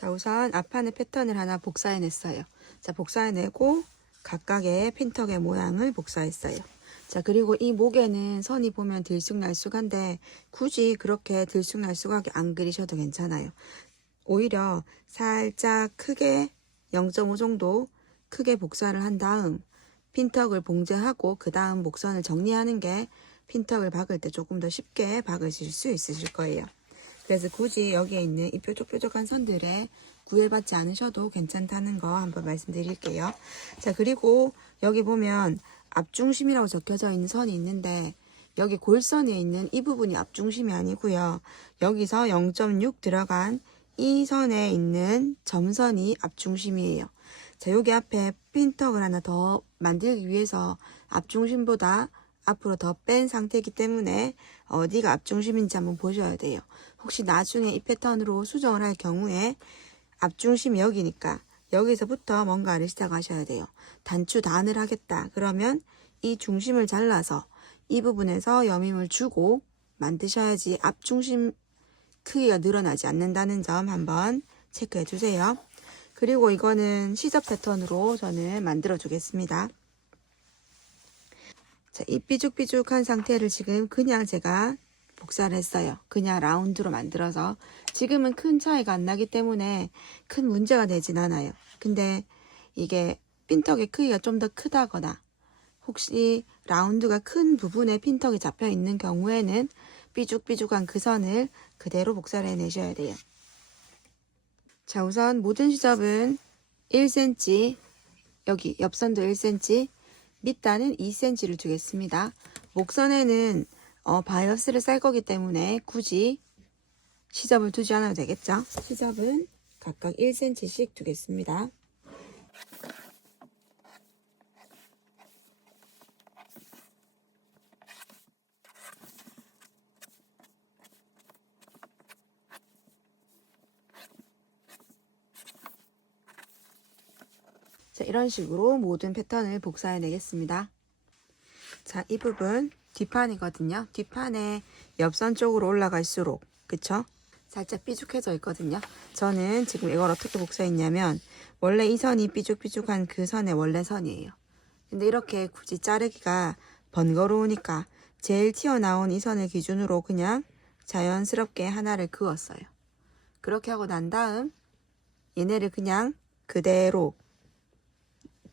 자, 우선 앞판의 패턴을 하나 복사해냈어요. 자, 복사해내고 각각의 핀턱의 모양을 복사했어요. 자, 그리고 이 목에는 선이 보면 들쑥날쑥한데 굳이 그렇게 들쑥날쑥하게 안 그리셔도 괜찮아요. 오히려 살짝 크게 0.5 정도 크게 복사를 한 다음 핀턱을 봉제하고 그 다음 목선을 정리하는 게 핀턱을 박을 때 조금 더 쉽게 박으실 수 있으실 거예요. 그래서 굳이 여기에 있는 이 뾰족뾰족한 선들에 구애받지 않으셔도 괜찮다는 거 한번 말씀드릴게요. 자, 그리고 여기 보면 앞중심이라고 적혀져 있는 선이 있는데 여기 골선에 있는 이 부분이 앞중심이 아니고요. 여기서 0.6 들어간 이 선에 있는 점선이 앞중심이에요. 자, 여기 앞에 핀턱을 하나 더 만들기 위해서 앞중심보다 앞으로 더 뺀 상태이기 때문에 어디가 앞중심인지 한번 보셔야 돼요. 혹시 나중에 이 패턴으로 수정을 할 경우에 앞중심이 여기니까 여기서부터 뭔가를 시작하셔야 돼요. 단추 단을 하겠다. 그러면 이 중심을 잘라서 이 부분에서 여밈을 주고 만드셔야지 앞중심 크기가 늘어나지 않는다는 점 한번 체크해 주세요. 그리고 이거는 시접 패턴으로 저는 만들어 주겠습니다. 자, 이 삐죽삐죽한 상태를 지금 그냥 제가 복사를 했어요. 그냥 라운드로 만들어서 지금은 큰 차이가 안 나기 때문에 큰 문제가 되진 않아요. 근데 이게 핀턱의 크기가 좀 더 크다거나 혹시 라운드가 큰 부분에 핀턱이 잡혀 있는 경우에는 삐죽삐죽한 그 선을 그대로 복사를 해내셔야 돼요. 자, 우선 모든 시접은 1cm, 여기 옆선도 1cm, 밑단은 2cm를 두겠습니다. 목선에는 바이어스를 쌀 거기 때문에 굳이 시접을 두지 않아도 되겠죠. 시접은 각각 1cm씩 두겠습니다. 자, 이런 식으로 모든 패턴을 복사해 내겠습니다. 자, 이 부분 뒷판이거든요. 뒷판에 옆선 쪽으로 올라갈수록 그쵸? 살짝 삐죽해져 있거든요. 저는 지금 이걸 어떻게 복사했냐면 원래 이 선이 삐죽삐죽한 그 선의 원래 선이에요. 근데 이렇게 굳이 자르기가 번거로우니까 제일 튀어나온 이 선을 기준으로 그냥 자연스럽게 하나를 그었어요. 그렇게 하고 난 다음 얘네를 그냥 그대로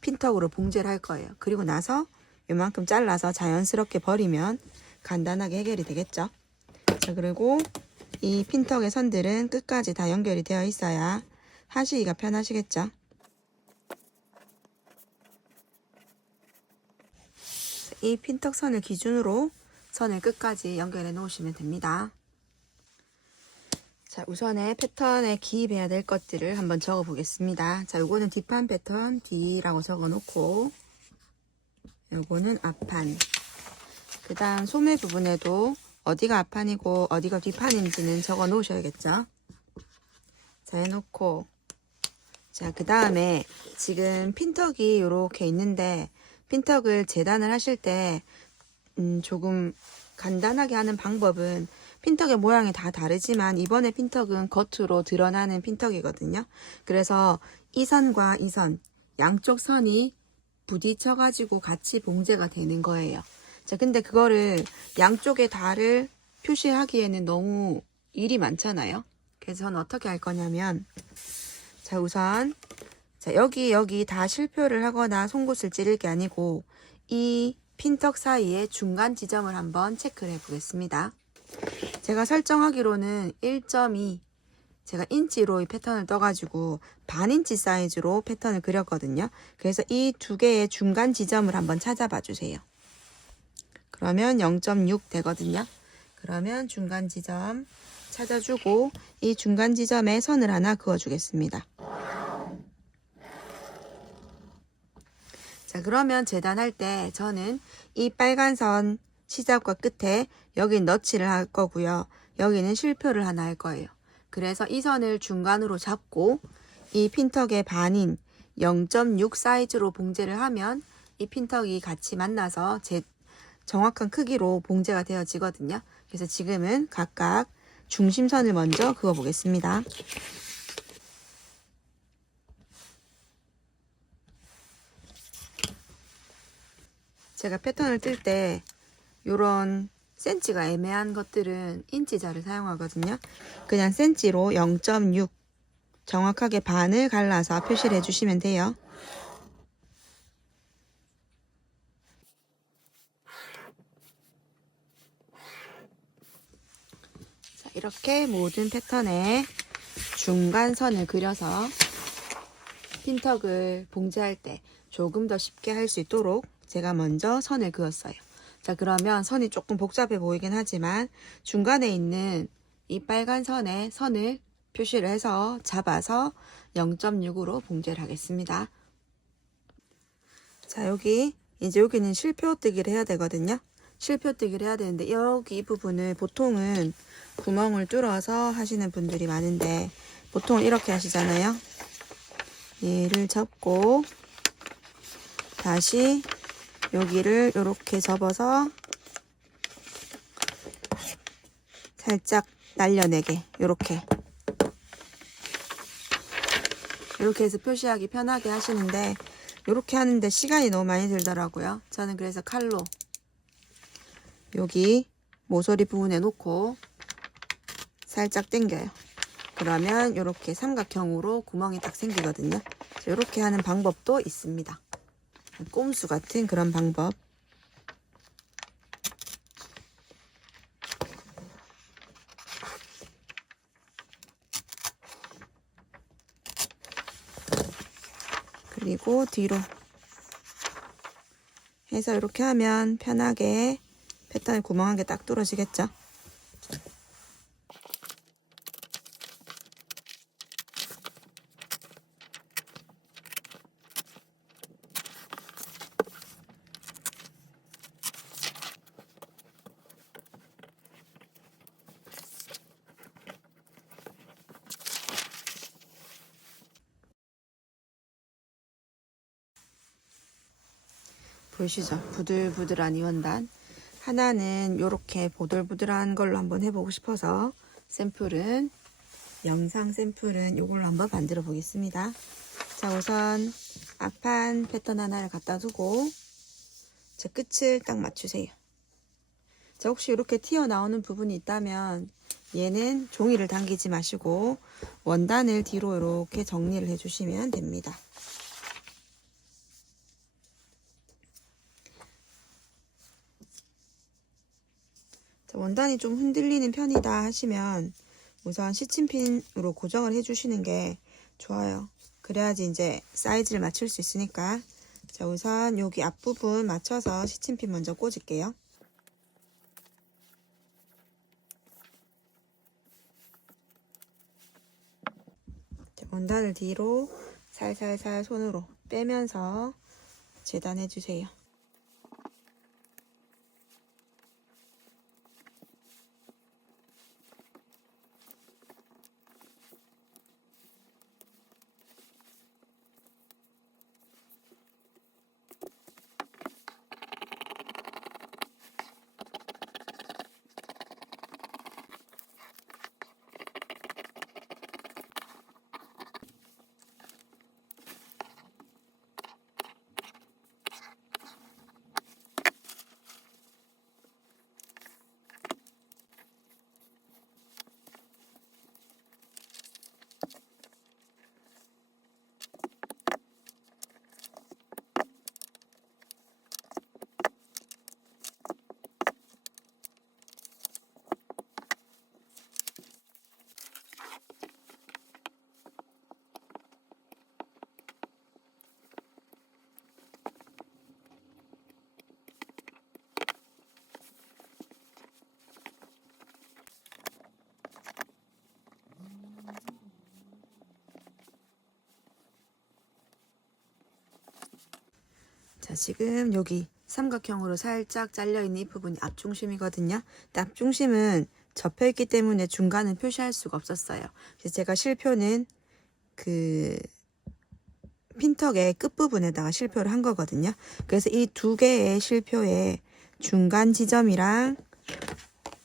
핀턱으로 봉제를 할 거예요. 그리고 나서 이만큼 잘라서 자연스럽게 버리면 간단하게 해결이 되겠죠. 자, 그리고 이 핀턱의 선들은 끝까지 다 연결이 되어 있어야 하시기가 편하시겠죠. 이 핀턱 선을 기준으로 선을 끝까지 연결해 놓으시면 됩니다. 자, 우선에 패턴에 기입해야 될 것들을 한번 적어 보겠습니다. 자, 요거는 뒷판 패턴 D라고 적어 놓고 요거는 앞판, 그 다음 소매 부분에도 어디가 앞판이고 어디가 뒷판인지는 적어 놓으셔야겠죠. 자, 해놓고 자, 그 다음에 지금 핀턱이 이렇게 있는데 핀턱을 재단을 하실 때 조금 간단하게 하는 방법은 핀턱의 모양이 다 다르지만 이번에 핀턱은 겉으로 드러나는 핀턱이거든요. 그래서 이 선과 이 선, 양쪽 선이 부딪혀가지고 같이 봉제가 되는 거예요. 자, 근데 그거를 양쪽의 달을 표시하기에는 너무 일이 많잖아요. 그래서 저는 어떻게 할 거냐면 자, 우선 자, 여기 다 실표를 하거나 송곳을 찌를 게 아니고 이 핀턱 사이에 중간 지점을 한번 체크를 해 보겠습니다. 제가 설정하기로는 1.2 제가 인치로 이 패턴을 떠가지고 반인치 사이즈로 패턴을 그렸거든요. 그래서 이 두 개의 중간 지점을 한번 찾아봐 주세요. 그러면 0.6 되거든요. 그러면 중간 지점 찾아주고 이 중간 지점에 선을 하나 그어 주겠습니다. 자, 그러면 재단할 때 저는 이 빨간 선 시작과 끝에 여기 너치를 할 거고요. 여기는 실표를 하나 할 거예요. 그래서 이 선을 중간으로 잡고 이 핀턱의 반인 0.6 사이즈로 봉제를 하면 이 핀턱이 같이 만나서 정확한 크기로 봉제가 되어지거든요. 그래서 지금은 각각 중심선을 먼저 그어 보겠습니다. 제가 패턴을 뜰 때 요런 센치가 애매한 것들은 인치자를 사용하거든요. 그냥 센치로 0.6 정확하게 반을 갈라서 표시를 해주시면 돼요. 자, 이렇게 모든 패턴에 중간선을 그려서 핀턱을 봉제할 때 조금 더 쉽게 할 수 있도록 제가 먼저 선을 그었어요. 자, 그러면 선이 조금 복잡해 보이긴 하지만 중간에 있는 이 빨간 선에 선을 표시를 해서 잡아서 0.6으로 봉제를 하겠습니다. 자, 여기는 실표뜨기를 해야 되거든요. 실표뜨기를 해야 되는데 여기 이 부분을 보통은 구멍을 뚫어서 하시는 분들이 많은데 보통 이렇게 하시잖아요. 얘를 접고 다시 여기를 이렇게 접어서 살짝 날려내게 이렇게 해서 표시하기 편하게 하시는데 이렇게 하는데 시간이 너무 많이 들더라고요. 저는 그래서 칼로 여기 모서리 부분에 놓고 살짝 당겨요. 그러면 이렇게 삼각형으로 구멍이 딱 생기거든요. 이렇게 하는 방법도 있습니다. 꼼수 같은 그런 방법. 그리고 뒤로 해서 이렇게 하면 편하게 패턴 구멍 한 개 딱 뚫어지겠죠. 보이시죠? 부들부들한 이 원단. 하나는 이렇게 보들보들한 걸로 한번 해보고 싶어서 영상 샘플은 이걸로 한번 만들어 보겠습니다. 자, 우선 앞판 패턴 하나를 갖다 두고 자, 끝을 딱 맞추세요. 자, 혹시 이렇게 튀어나오는 부분이 있다면 얘는 종이를 당기지 마시고 원단을 뒤로 이렇게 정리를 해주시면 됩니다. 자, 원단이 좀 흔들리는 편이다 하시면 우선 시침핀으로 고정을 해주시는 게 좋아요. 그래야지 이제 사이즈를 맞출 수 있으니까. 자, 우선 여기 앞부분 맞춰서 시침핀 먼저 꽂을게요. 자, 원단을 뒤로 살살살 손으로 빼면서 재단해 주세요. 자, 지금 여기 삼각형으로 살짝 잘려있는 이 부분이 앞중심이거든요. 근데 앞중심은 접혀있기 때문에 중간은 표시할 수가 없었어요. 그래서 제가 실표는 그 핀턱의 끝부분에다가 실표를 한 거거든요. 그래서 이 두 개의 실표의 중간 지점이랑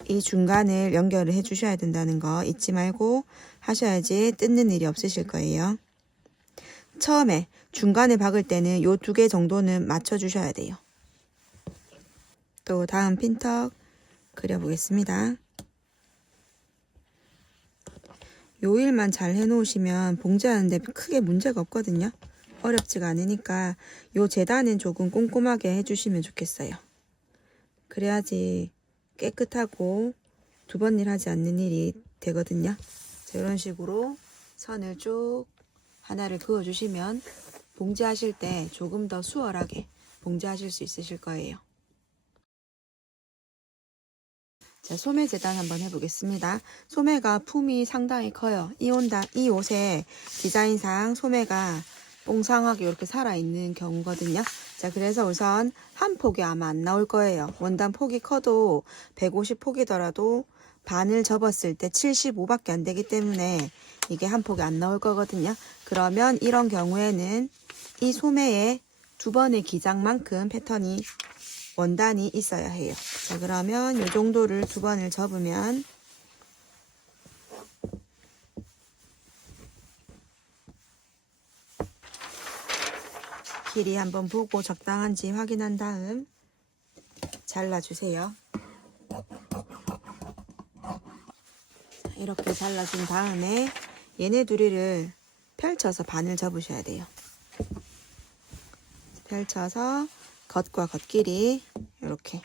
이 중간을 연결을 해 주셔야 된다는 거 잊지 말고 하셔야지 뜯는 일이 없으실 거예요. 처음에 중간에 박을 때는 요 두 개 정도는 맞춰 주셔야 돼요. 또 다음 핀턱 그려보겠습니다. 요 일만 잘 해놓으시면 봉제하는데 크게 문제가 없거든요. 어렵지가 않으니까 요 재단은 조금 꼼꼼하게 해주시면 좋겠어요. 그래야지 깨끗하고 두 번 일 하지 않는 일이 되거든요. 자, 이런 식으로 선을 쭉 하나를 그어주시면 봉제하실 때 조금 더 수월하게 봉제하실 수 있으실 거예요. 자, 소매 재단 한번 해보겠습니다. 소매가 품이 상당히 커요. 이 옷의 디자인상 소매가 뽕상하게 이렇게 살아있는 경우거든요. 자, 그래서 우선 한 폭이 아마 안 나올 거예요. 원단 폭이 커도 150폭이더라도 반을 접었을 때 75밖에 안 되기 때문에 이게 한 폭이 안 나올 거거든요. 그러면 이런 경우에는 이 소매에 두 번의 기장만큼 패턴이 원단이 있어야 해요. 자, 그러면 이 정도를 두 번을 접으면 길이 한번 보고 적당한지 확인한 다음 잘라주세요. 이렇게 잘라준 다음에 얘네 둘이를 펼쳐서 반을 접으셔야 돼요. 펼쳐서 겉과 겉끼리 이렇게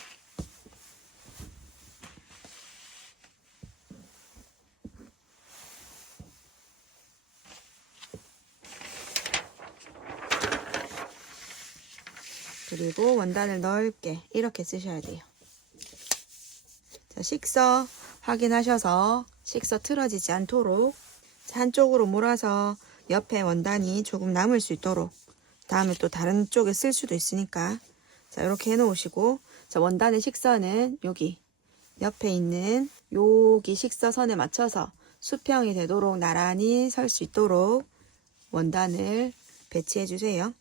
그리고 원단을 넓게 이렇게 쓰셔야 돼요. 자, 식서 확인하셔서 식서 틀어지지 않도록 한쪽으로 몰아서 옆에 원단이 조금 남을 수 있도록 다음에 또 다른 쪽에 쓸 수도 있으니까 자, 이렇게 해 놓으시고 자, 원단의 식선은 여기 옆에 있는 여기 식서선에 맞춰서 수평이 되도록 나란히 설 수 있도록 원단을 배치해 주세요.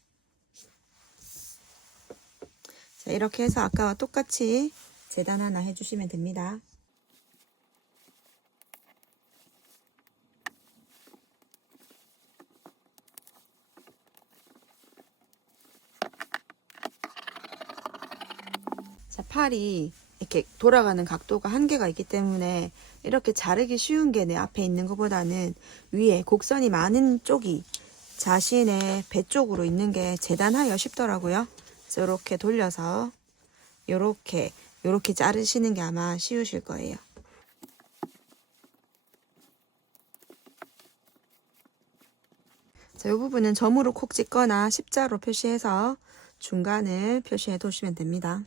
자, 이렇게 해서 아까와 똑같이 재단 하나 해주시면 됩니다. 자, 팔이 이렇게 돌아가는 각도가 한계가 있기 때문에 이렇게 자르기 쉬운 게 내 앞에 있는 것보다는 위에 곡선이 많은 쪽이 자신의 배 쪽으로 있는 게 재단하기가 쉽더라고요. 그래서 이렇게 돌려서 이렇게 자르시는 게 아마 쉬우실 거예요. 자, 이 부분은 점으로 콕 찍거나 십자로 표시해서 중간을 표시해 두시면 됩니다.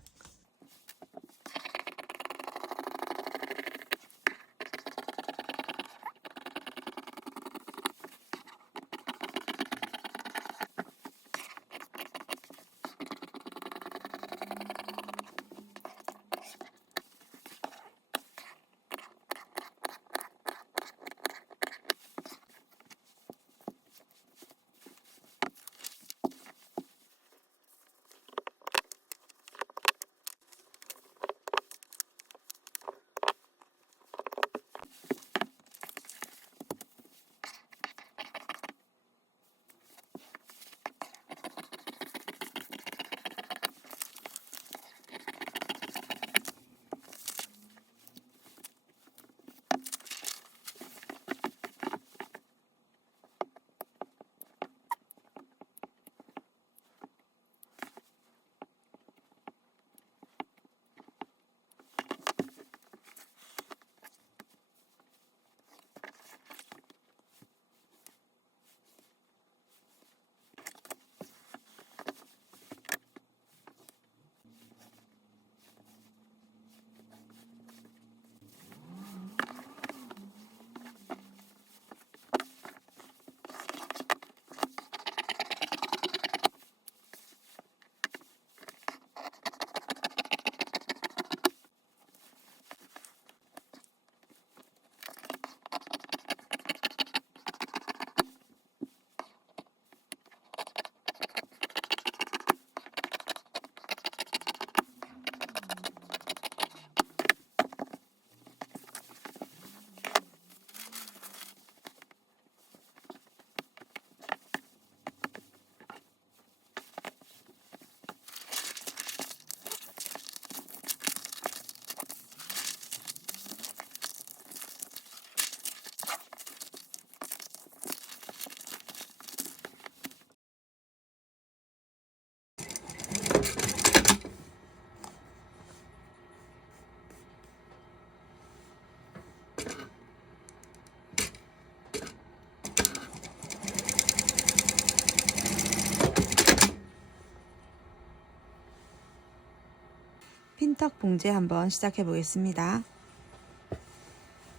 봉제 한번 시작해 보겠습니다.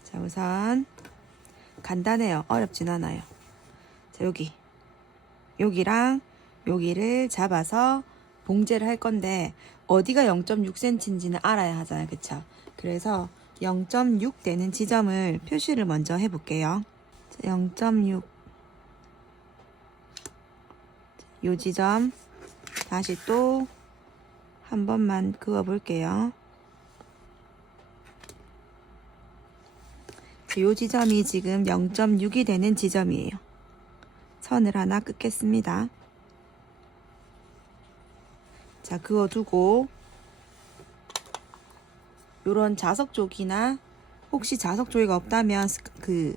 자, 우선 간단해요. 어렵진 않아요. 자, 여기랑 여기를 잡아서 봉제를 할 건데 어디가 0.6cm인지는 알아야 하잖아요. 그쵸? 그래서 0.6 되는 지점을 표시를 먼저 해볼게요. 0.6 요 지점 다시 또 한 번만 그어 볼게요. 요 지점이 지금 0.6이 되는 지점이에요. 선을 하나 긋겠습니다. 자, 그어두고 요런 자석조기나 혹시 자석조기가 없다면 그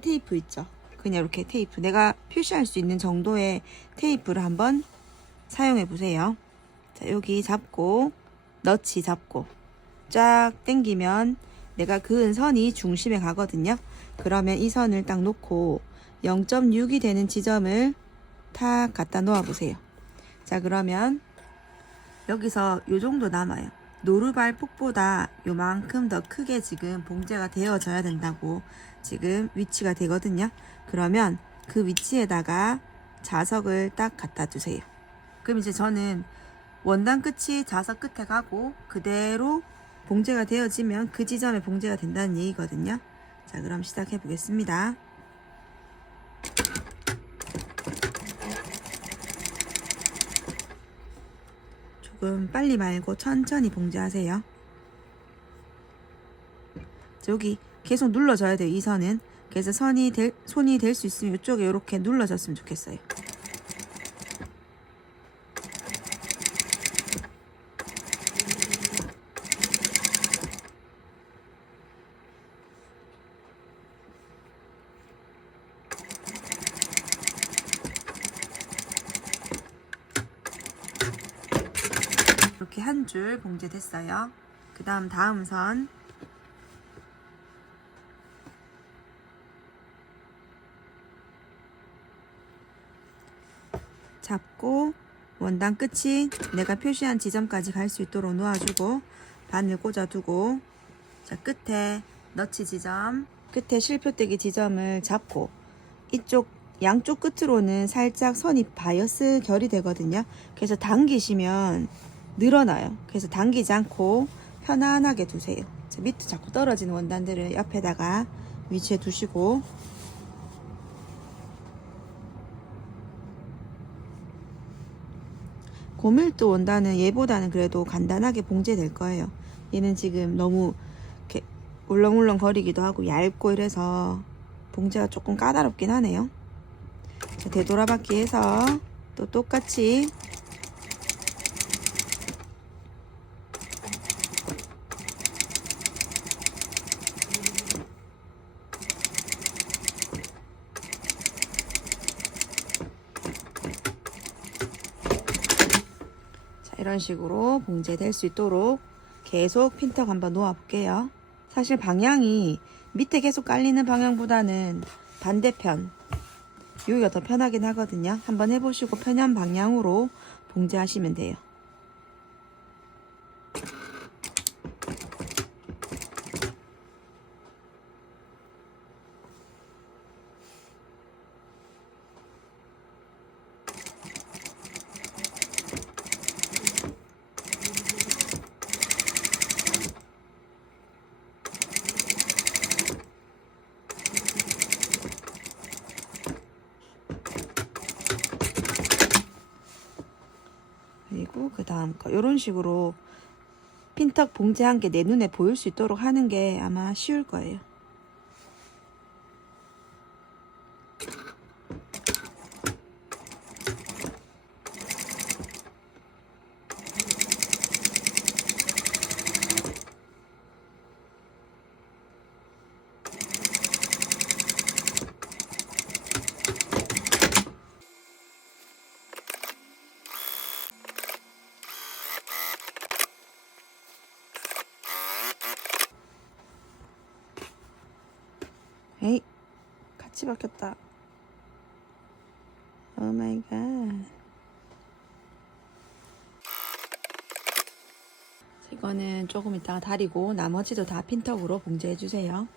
테이프 있죠? 그냥 이렇게 테이프 내가 표시할 수 있는 정도의 테이프를 한번 사용해 보세요. 자, 여기 잡고 너치 잡고 쫙 당기면 내가 그은 선이 중심에 가거든요. 그러면 이 선을 딱 놓고 0.6이 되는 지점을 탁 갖다 놓아 보세요. 자, 그러면 여기서 요 정도 남아요. 노루발 폭보다 요만큼 더 크게 지금 봉제가 되어져야 된다고 지금 위치가 되거든요. 그러면 그 위치에다가 자석을 딱 갖다 두세요. 그럼 이제 저는 원단 끝이 자석 끝에 가고 그대로 봉제가 되어지면 그 지점에 봉제가 된다는 얘기거든요. 자, 그럼 시작해 보겠습니다. 조금 빨리 말고 천천히 봉제하세요. 여기 계속 눌러줘야 돼요. 이 선은. 그래서 손이 될 수 있으면 이쪽에 이렇게 눌러줬으면 좋겠어요. 이렇게 한 줄 봉제됐어요. 그 다음 선 잡고 원단 끝이 내가 표시한 지점까지 갈 수 있도록 놓아주고 바늘 꽂아두고 자, 끝에 너치 지점 끝에 실표대기 지점을 잡고 이쪽 양쪽 끝으로는 살짝 선이 바이어스 결이 되거든요. 그래서 당기시면 늘어나요. 그래서 당기지 않고 편안하게 두세요. 자, 밑에 자꾸 떨어지는 원단들을 옆에다가 위치해 두시고 고밀도 원단은 얘보다는 그래도 간단하게 봉제될 거예요. 얘는 지금 너무 이렇게 울렁울렁 거리기도 하고 얇고 이래서 봉제가 조금 까다롭긴 하네요. 자, 되돌아받기 해서 또 똑같이 이런 식으로 봉제될 수 있도록 계속 핀턱 한번 놓아 볼게요. 사실 방향이 밑에 계속 깔리는 방향보다는 반대편 여기가 더 편하긴 하거든요. 한번 해보시고 편한 방향으로 봉제하시면 돼요. 그리고 그 다음 거 이런 식으로 핀턱 봉제한 게 내 눈에 보일 수 있도록 하는 게 아마 쉬울 거예요. 에이, 같이 박혔다. 오 마이 갓. 이거는 조금 이따가 다리고 나머지도 다 핀턱으로 봉제해 주세요.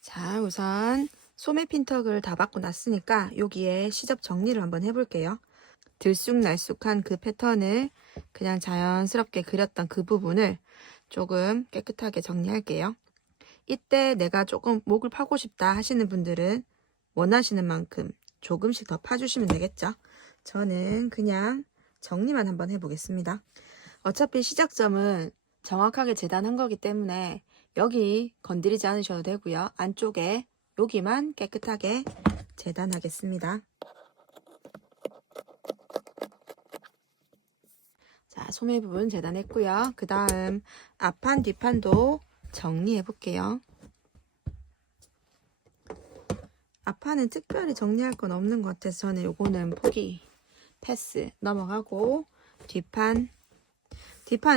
자, 우선 소매 핀턱을 다 받고 났으니까 여기에 시접 정리를 한번 해볼게요. 들쑥날쑥한 그 패턴을 그냥 자연스럽게 그렸던 그 부분을 조금 깨끗하게 정리할게요. 이때 내가 조금 목을 파고 싶다 하시는 분들은 원하시는 만큼 조금씩 더 파주시면 되겠죠. 저는 그냥 정리만 한번 해보겠습니다. 어차피 시작점은 정확하게 재단한 거기 때문에 여기 건드리지 않으셔도 되고요. 안쪽에 여기만 깨끗하게 재단하겠습니다. 자, 소매 부분 재단했고요. 그 다음 앞판 뒷판도 정리해 볼게요. 앞판은 특별히 정리할 건 없는 것 같아서 저는 요거는 포기 패스 넘어가고 뒷판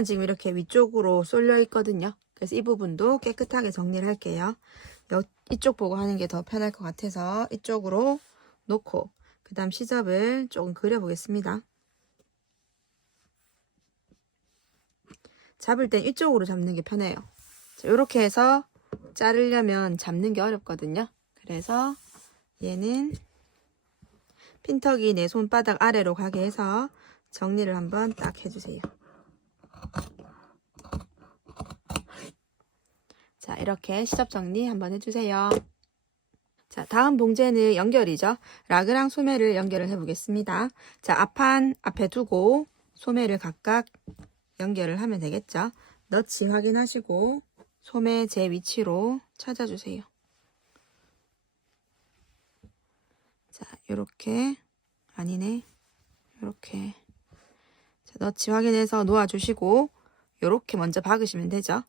지금 이렇게 위쪽으로 쏠려 있거든요. 그래서 이 부분도 깨끗하게 정리를 할게요. 이쪽 보고 하는 게 더 편할 것 같아서 이쪽으로 놓고 그 다음 시접을 조금 그려보겠습니다. 잡을 땐 이쪽으로 잡는 게 편해요. 이렇게 해서 자르려면 잡는 게 어렵거든요. 그래서 얘는 핀턱이 내 손바닥 아래로 가게 해서 정리를 한번 딱 해주세요. 자, 이렇게 시접 정리 한번 해주세요. 자, 다음 봉제는 연결이죠. 라그랑 소매를 연결을 해보겠습니다. 자, 앞판 앞에 두고 소매를 각각 연결을 하면 되겠죠. 너치 확인하시고 소매 제 위치로 찾아주세요. 자, 요렇게 아니네. 요렇게 자, 너치 확인해서 놓아주시고 요렇게 먼저 박으시면 되죠.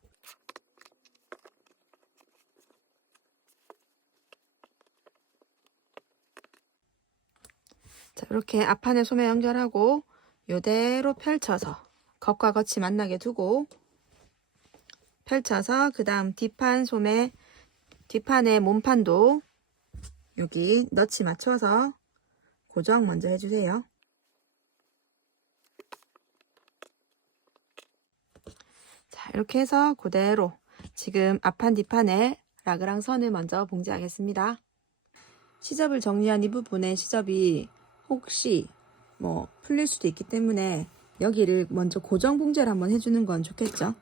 자, 이렇게 앞판에 소매 연결하고 요대로 펼쳐서 겉과 겉이 만나게 두고 펼쳐서 그 다음 뒷판 소매 뒷판의 몸판도 여기 너치 맞춰서 고정 먼저 해주세요. 자, 이렇게 해서 그대로 지금 앞판 뒷판에 라그랑 선을 먼저 봉제하겠습니다. 시접을 정리한 이 부분에 시접이 혹시 풀릴 수도 있기 때문에 여기를 먼저 고정 봉제를 한번 해주는 건 좋겠죠.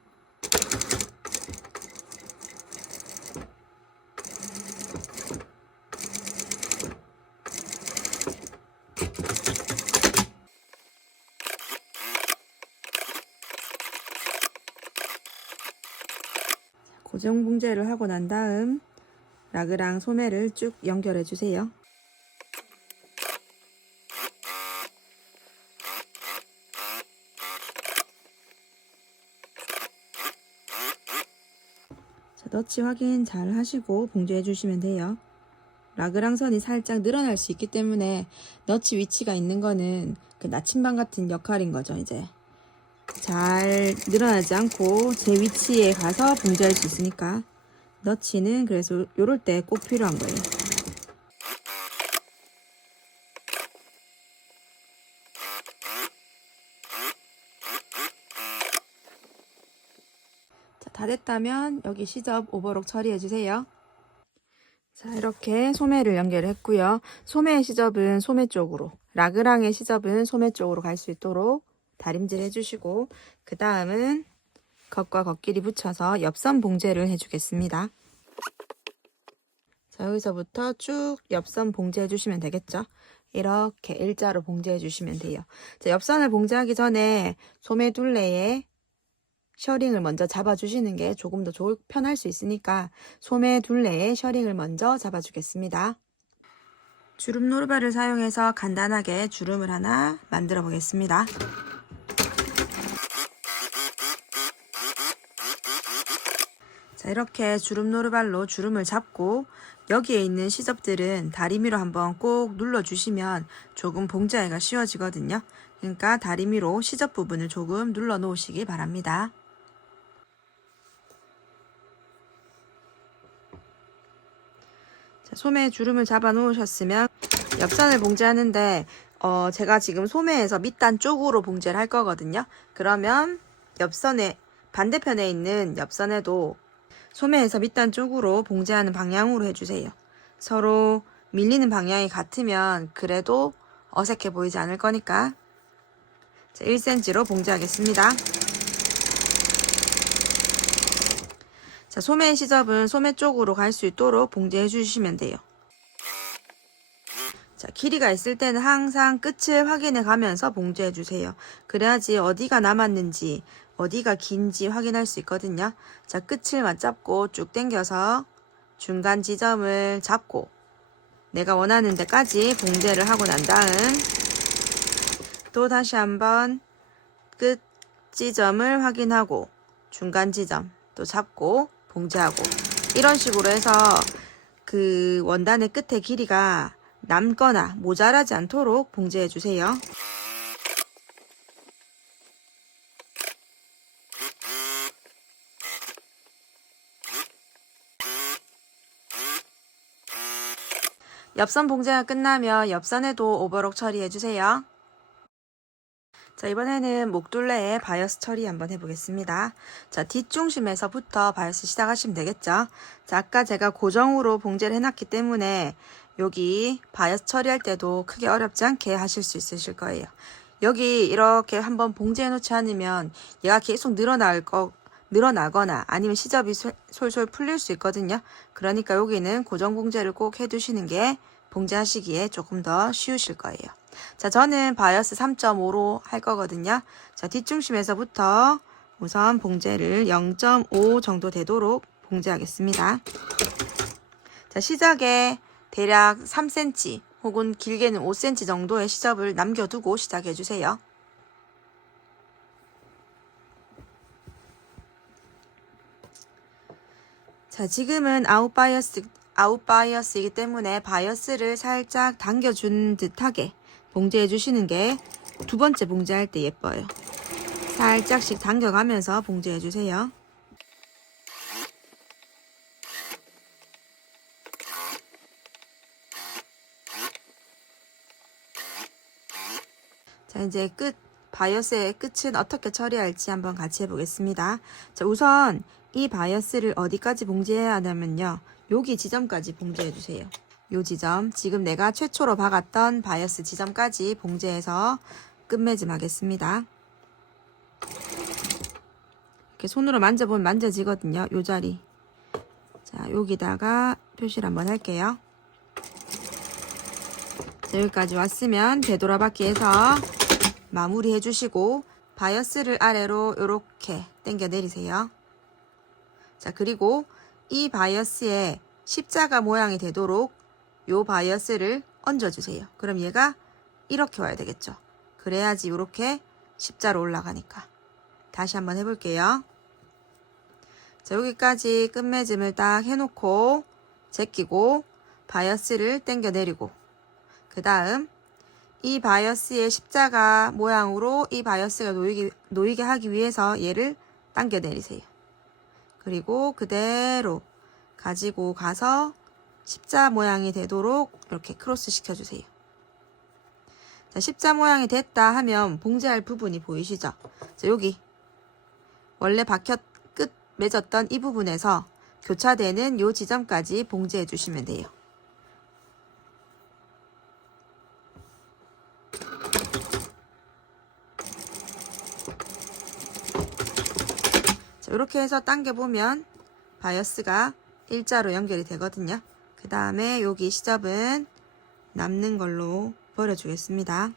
고정 봉제를 하고 난 다음 라그랑 소매를 쭉 연결해 주세요. 자, 너치 확인 잘 하시고 봉제해 주시면 돼요. 라그랑 선이 살짝 늘어날 수 있기 때문에 너치 위치가 있는 거는 그 나침반 같은 역할인 거죠. 이제 잘 늘어나지 않고 제 위치에 가서 봉제할 수 있으니까 너치는 그래서 요럴 때 꼭 필요한 거예요. 자, 다 됐다면 여기 시접 오버록 처리해 주세요. 자, 이렇게 소매를 연결했고요. 소매의 시접은 소매 쪽으로, 라그랑의 시접은 소매 쪽으로 갈 수 있도록 다림질 해주시고 그 다음은 겉과 겉끼리 붙여서 옆선 봉제를 해주겠습니다. 자, 여기서부터 쭉 옆선 봉제해 주시면 되겠죠. 이렇게 일자로 봉제해 주시면 돼요. 자, 옆선을 봉제하기 전에 소매 둘레에 셔링을 먼저 잡아주시는 게 조금 더 편할 수 있으니까 소매 둘레에 셔링을 먼저 잡아주겠습니다. 주름 노루발을 사용해서 간단하게 주름을 하나 만들어 보겠습니다. 자, 이렇게 주름 노루발로 주름을 잡고 여기에 있는 시접들은 다리미로 한번 꼭 눌러주시면 조금 봉제하기가 쉬워지거든요. 그러니까 다리미로 시접 부분을 조금 눌러 놓으시기 바랍니다. 자, 소매 주름을 잡아 놓으셨으면 옆선을 봉제하는데 제가 지금 소매에서 밑단 쪽으로 봉제를 할 거거든요. 그러면 옆선에, 반대편에 있는 옆선에도 소매에서 밑단 쪽으로 봉제하는 방향으로 해주세요. 서로 밀리는 방향이 같으면 그래도 어색해 보이지 않을 거니까. 자, 1cm로 봉제하겠습니다. 자, 소매 시접은 소매 쪽으로 갈 수 있도록 봉제해 주시면 돼요. 자, 길이가 있을 때는 항상 끝을 확인해 가면서 봉제해 주세요. 그래야지 어디가 남았는지, 어디가 긴지 확인할 수 있거든요. 자, 끝을 맞잡고 쭉 당겨서 중간 지점을 잡고 내가 원하는 데까지 봉제를 하고 난 다음 또 다시 한번 끝 지점을 확인하고 중간 지점 또 잡고 봉제하고, 이런 식으로 해서 그 원단의 끝의 길이가 남거나 모자라지 않도록 봉제해 주세요. 옆선 봉제가 끝나면 옆선에도 오버록 처리해 주세요. 자, 이번에는 목둘레에 바이어스 처리 한번 해보겠습니다. 자, 뒷중심에서부터 바이어스 시작하시면 되겠죠. 자, 아까 제가 고정으로 봉제를 해놨기 때문에 여기 바이어스 처리할 때도 크게 어렵지 않게 하실 수 있으실 거예요. 여기 이렇게 한번 봉제해 놓지 않으면 얘가 계속 늘어나거나 아니면 시접이 솔솔 풀릴 수 있거든요. 그러니까 여기는 고정 봉제를 꼭 해두시는 게 봉제하시기에 조금 더 쉬우실 거예요. 자, 저는 바이어스 3.5로 할 거거든요. 자, 뒷중심에서부터 우선 봉제를 0.5 정도 되도록 봉제하겠습니다. 자, 시작에 대략 3cm 혹은 길게는 5cm 정도의 시접을 남겨두고 시작해 주세요. 자, 지금은 아웃바이어스이기 때문에 바이어스를 살짝 당겨준 듯하게 봉제해 주시는 게 두 번째 봉제할 때 예뻐요. 살짝씩 당겨가면서 봉제해 주세요. 자, 이제 바이어스의 끝은 어떻게 처리할지 한번 같이 해보겠습니다. 자, 우선 이 바이어스를 어디까지 봉제해야 하냐면요, 여기 지점까지 봉제해 주세요. 요 지점, 지금 내가 최초로 박았던 바이어스 지점까지 봉제해서 끝매짐 하겠습니다. 이렇게 손으로 만져보면 만져지거든요. 요 자리. 자, 여기다가 표시를 한번 할게요. 자, 여기까지 왔으면 되돌아받기 해서 마무리 해주시고 바이어스를 아래로 이렇게 당겨 내리세요. 자, 그리고 이 바이어스에 십자가 모양이 되도록 요 바이어스를 얹어주세요. 그럼 얘가 이렇게 와야 되겠죠. 그래야지 이렇게 십자로 올라가니까. 다시 한번 해볼게요. 자, 여기까지 끝매짐을 딱 해놓고 제끼고 바이어스를 당겨 내리고, 그 다음 이 바이어스의 십자가 모양으로 이 바이어스가 놓이게 하기 위해서 얘를 당겨 내리세요. 그리고 그대로 가지고 가서 십자 모양이 되도록 이렇게 크로스 시켜주세요. 자, 십자 모양이 됐다 하면 봉제할 부분이 보이시죠? 자, 여기 원래 끝 맺었던 이 부분에서 교차되는 요 지점까지 봉제해 주시면 돼요. 자, 이렇게 해서 당겨보면 바이어스가 일자로 연결이 되거든요. 그 다음에 여기 시접은 남는 걸로 버려주겠습니다.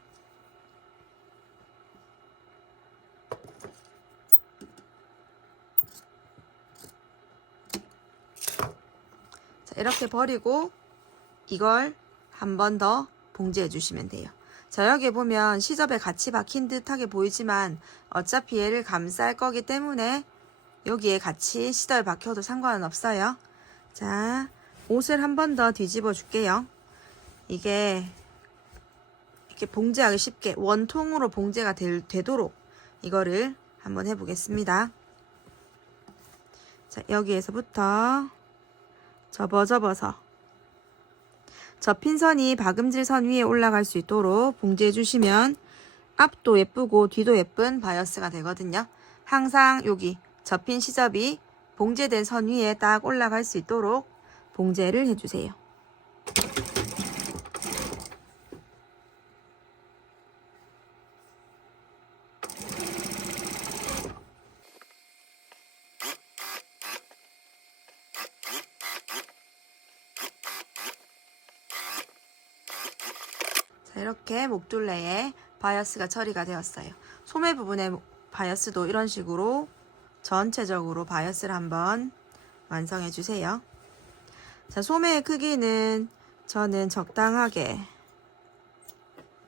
자, 이렇게 버리고 이걸 한 번 더 봉제해 주시면 돼요. 자, 여기 보면 시접에 같이 박힌 듯하게 보이지만 어차피 얘를 감쌀 거기 때문에 여기에 같이 시접에 박혀도 상관은 없어요. 자, 옷을 한 번 더 뒤집어 줄게요. 이게 이렇게 봉제하기 쉽게 원통으로 봉제가 되도록 이거를 한번 해보겠습니다. 자, 여기에서부터 접어서 접힌 선이 박음질 선 위에 올라갈 수 있도록 봉제해 주시면 앞도 예쁘고 뒤도 예쁜 바이어스가 되거든요. 항상 여기 접힌 시접이 봉제된 선 위에 딱 올라갈 수 있도록 봉제를 해주세요. 자, 이렇게 목둘레에 바이어스가 처리가 되었어요. 소매 부분의 바이어스도 이런 식으로 전체적으로 바이어스를 한번 완성해 주세요. 자, 소매의 크기는 저는 적당하게,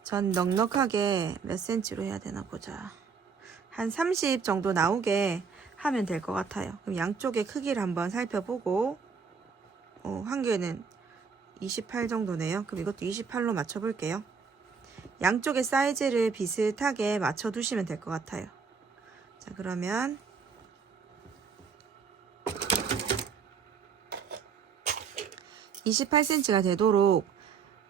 전 넉넉하게 몇 센치로 해야 되나 보자. 한 30 정도 나오게 하면 될 것 같아요. 그럼 양쪽의 크기를 한번 살펴보고, 한 개는 28 정도네요. 그럼 이것도 28로 맞춰볼게요. 양쪽의 사이즈를 비슷하게 맞춰 두시면 될 것 같아요. 자, 그러면 28cm가 되도록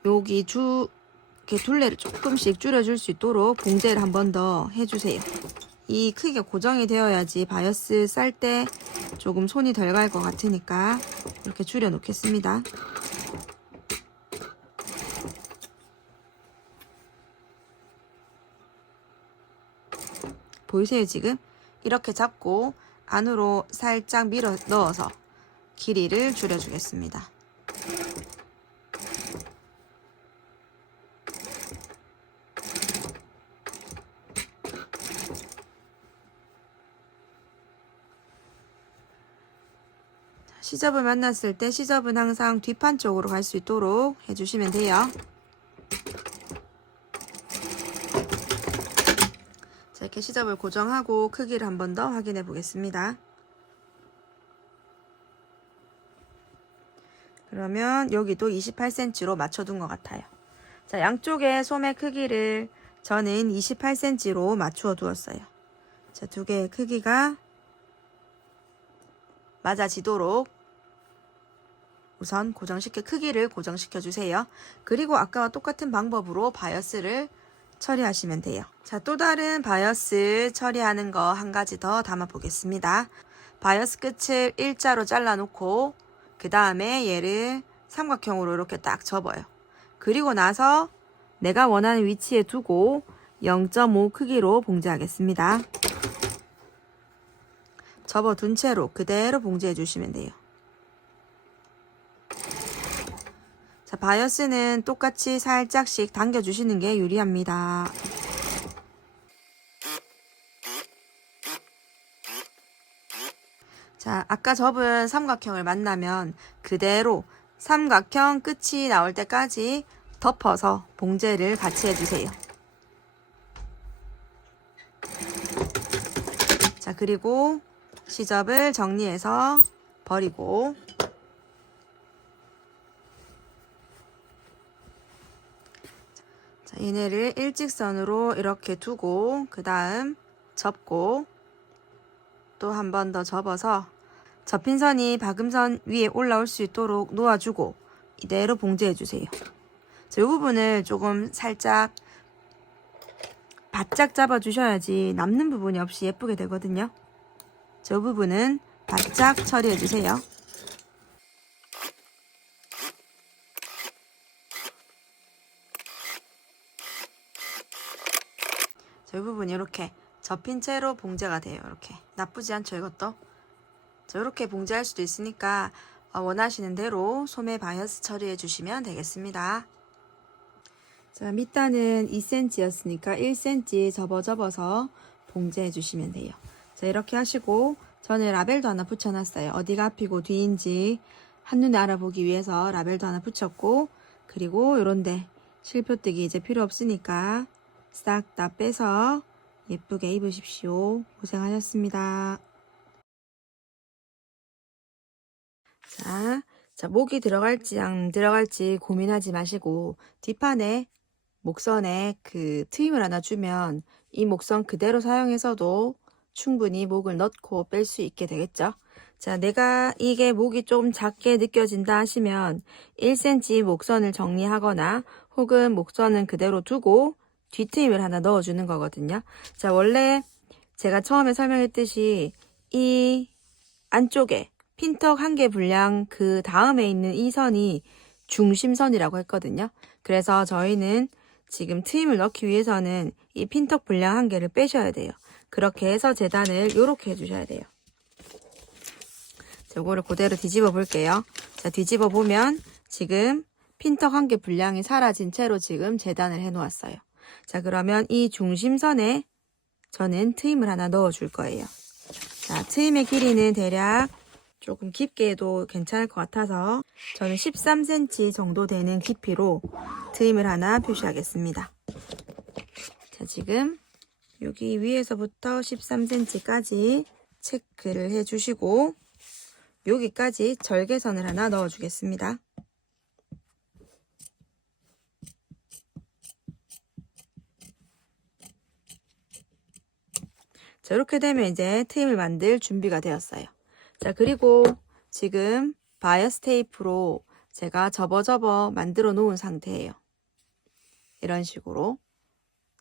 여기 이렇게 둘레를 조금씩 줄여줄 수 있도록 봉제를 한 번 더 해주세요. 이 크기가 고정이 되어야지 바이어스 쌀 때 조금 손이 덜 갈 것 같으니까 이렇게 줄여 놓겠습니다. 보이세요? 지금 이렇게 잡고 안으로 살짝 밀어 넣어서 길이를 줄여주겠습니다. 시접을 만났을 때 시접은 항상 뒷판 쪽으로 갈 수 있도록 해주시면 돼요. 자, 이렇게 시접을 고정하고 크기를 한 번 더 확인해 보겠습니다. 그러면 여기도 28cm로 맞춰둔 것 같아요. 자, 양쪽의 소매 크기를 저는 28cm로 맞추어 두었어요. 자, 두 개의 크기가 맞아지도록 우선 크기를 고정시켜 주세요. 그리고 아까와 똑같은 방법으로 바이어스를 처리하시면 돼요. 자, 또 다른 바이어스 처리하는 거 한 가지 더 담아 보겠습니다. 바이어스 끝을 일자로 잘라 놓고 그 다음에 얘를 삼각형으로 이렇게 딱 접어요. 그리고 나서 내가 원하는 위치에 두고 0.5 크기로 봉제하겠습니다. 접어둔 채로 그대로 봉제해 주시면 돼요. 자, 바이어스는 똑같이 살짝씩 당겨주시는 게 유리합니다. 자, 아까 접은 삼각형을 만나면 그대로 삼각형 끝이 나올 때까지 덮어서 봉제를 같이 해주세요. 자, 그리고 시접을 정리해서 버리고 자, 얘네를 일직선으로 이렇게 두고 그 다음 접고 또 한 번 더 접어서 접힌 선이 박음선 위에 올라올 수 있도록 놓아주고 이대로 봉제해주세요. 이 부분을 조금 살짝 바짝 잡아주셔야지 남는 부분이 없이 예쁘게 되거든요. 이 부분은 바짝 처리해주세요. 이 부분이 이렇게 접힌 채로 봉제가 돼요. 이렇게 나쁘지 않죠, 이것도? 자, 이렇게 봉제할 수도 있으니까 원하시는 대로 소매 바이어스 처리해 주시면 되겠습니다. 자, 밑단은 2cm였으니까 1cm 접어서 봉제해 주시면 돼요. 자, 이렇게 하시고 저는 라벨도 하나 붙여놨어요. 어디가 앞이고 뒤인지 한눈에 알아보기 위해서 라벨도 하나 붙였고, 그리고 요런데 실표뜨기 이제 필요 없으니까 싹 다 빼서 예쁘게 입으십시오. 고생하셨습니다. 자, 목이 들어갈지 안 들어갈지 고민하지 마시고 뒷판에 목선에 그 트임을 하나 주면 이 목선 그대로 사용해서도 충분히 목을 넣고 뺄 수 있게 되겠죠. 자, 내가 이게 목이 좀 작게 느껴진다 하시면 1cm 목선을 정리하거나 혹은 목선은 그대로 두고 뒤트임을 하나 넣어주는 거거든요. 자, 원래 제가 처음에 설명했듯이 이 안쪽에 핀턱 1개 분량 그 다음에 있는 이 선이 중심선이라고 했거든요. 그래서 저희는 지금 트임을 넣기 위해서는 이 핀턱 분량 1개를 빼셔야 돼요. 그렇게 해서 재단을 이렇게 해주셔야 돼요. 자, 이거를 그대로 뒤집어 볼게요. 자, 뒤집어 보면 지금 핀턱 1개 분량이 사라진 채로 지금 재단을 해 놓았어요. 자, 그러면 이 중심선에 저는 트임을 하나 넣어 줄 거예요. 자, 트임의 길이는 대략 조금 깊게 해도 괜찮을 것 같아서 저는 13cm 정도 되는 깊이로 트임을 하나 표시하겠습니다. 자, 지금 여기 위에서부터 13cm까지 체크를 해주시고 여기까지 절개선을 하나 넣어주겠습니다. 자, 이렇게 되면 이제 트임을 만들 준비가 되었어요. 자, 그리고 지금 바이어스 테이프로 제가 접어 만들어 놓은 상태예요. 이런 식으로.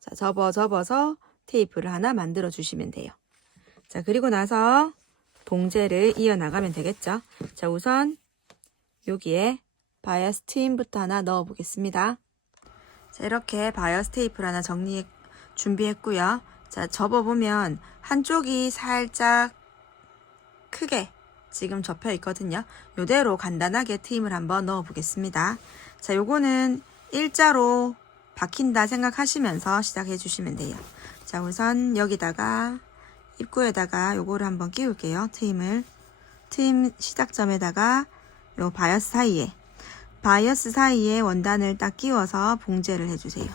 자, 접어서 테이프를 하나 만들어 주시면 돼요. 자, 그리고 나서 봉제를 이어나가면 되겠죠. 자, 우선 여기에 바이어스 트임부터 하나 넣어 보겠습니다. 자, 이렇게 바이어스 테이프를 하나 준비했고요. 자, 접어보면 한쪽이 살짝 크게 지금 접혀 있거든요. 요대로 간단하게 트임을 한번 넣어 보겠습니다. 자, 요거는 일자로 박힌다 생각하시면서 시작해 주시면 돼요. 자, 우선 여기다가 입구에다가 요거를 한번 끼울게요. 트임 시작점에다가 요 바이어스 사이에 원단을 딱 끼워서 봉제를 해주세요.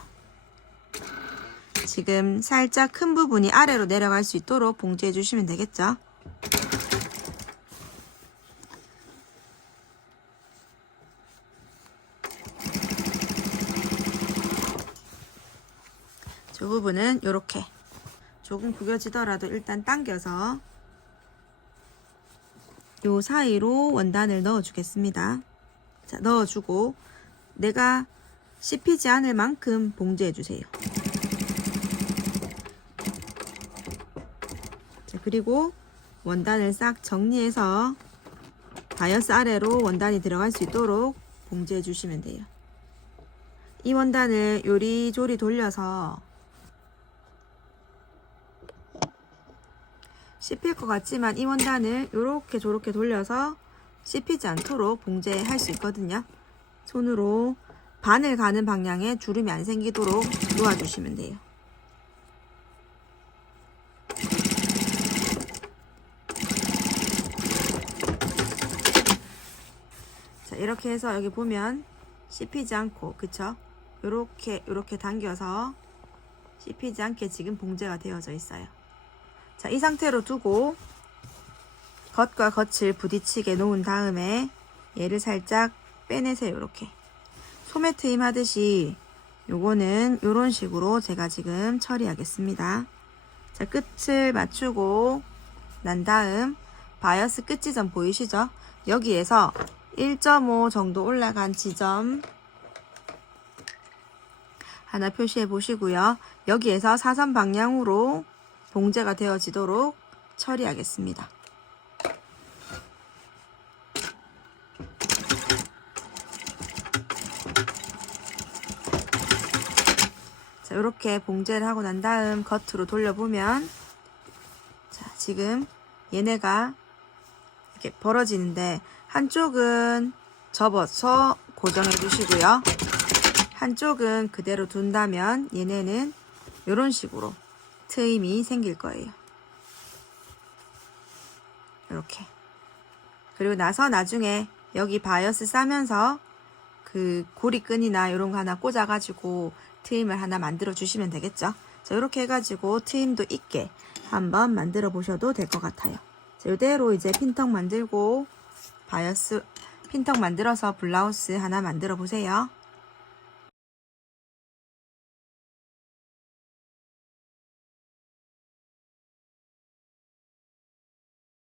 지금 살짝 큰 부분이 아래로 내려갈 수 있도록 봉제해 주시면 되겠죠. 이 부분은 이렇게 조금 구겨지더라도 일단 당겨서 요 사이로 원단을 넣어 주겠습니다. 자, 넣어주고 내가 씹히지 않을 만큼 봉제해 주세요. 자, 그리고 원단을 싹 정리해서 바이어스 아래로 원단이 들어갈 수 있도록 봉제해 주시면 돼요. 이 원단을 요리조리 돌려서 씹힐 것 같지만 이 원단을 요렇게 저렇게 돌려서 씹히지 않도록 봉제할 수 있거든요. 손으로 바늘 가는 방향에 주름이 안 생기도록 놓아주시면 돼요. 자, 이렇게 해서 여기 보면 씹히지 않고, 그쵸? 요렇게 당겨서 씹히지 않게 지금 봉제가 되어져 있어요. 자, 이 상태로 두고 겉과 겉을 부딪히게 놓은 다음에 얘를 살짝 빼내세요. 이렇게 소매 트임 하듯이 요거는 요런 식으로 제가 지금 처리하겠습니다. 자, 끝을 맞추고 난 다음 바이어스 끝 지점 보이시죠? 여기에서 1.5 정도 올라간 지점 하나 표시해 보시고요. 여기에서 사선 방향으로 봉제가 되어지도록 처리하겠습니다. 자, 이렇게 봉제를 하고 난 다음 겉으로 돌려보면 자, 지금 얘네가 이렇게 벌어지는데 한쪽은 접어서 고정해 주시고요. 한쪽은 그대로 둔다면 얘네는 이런 식으로 트임이 생길 거예요. 이렇게. 그리고 나서 나중에 여기 바이어스 싸면서 그 고리끈이나 이런 거 하나 꽂아가지고 트임을 하나 만들어 주시면 되겠죠. 자, 이렇게 해가지고 트임도 있게 한번 만들어 보셔도 될 것 같아요. 자, 이대로 이제 핀턱 만들고 바이어스 핀턱 만들어서 블라우스 하나 만들어 보세요.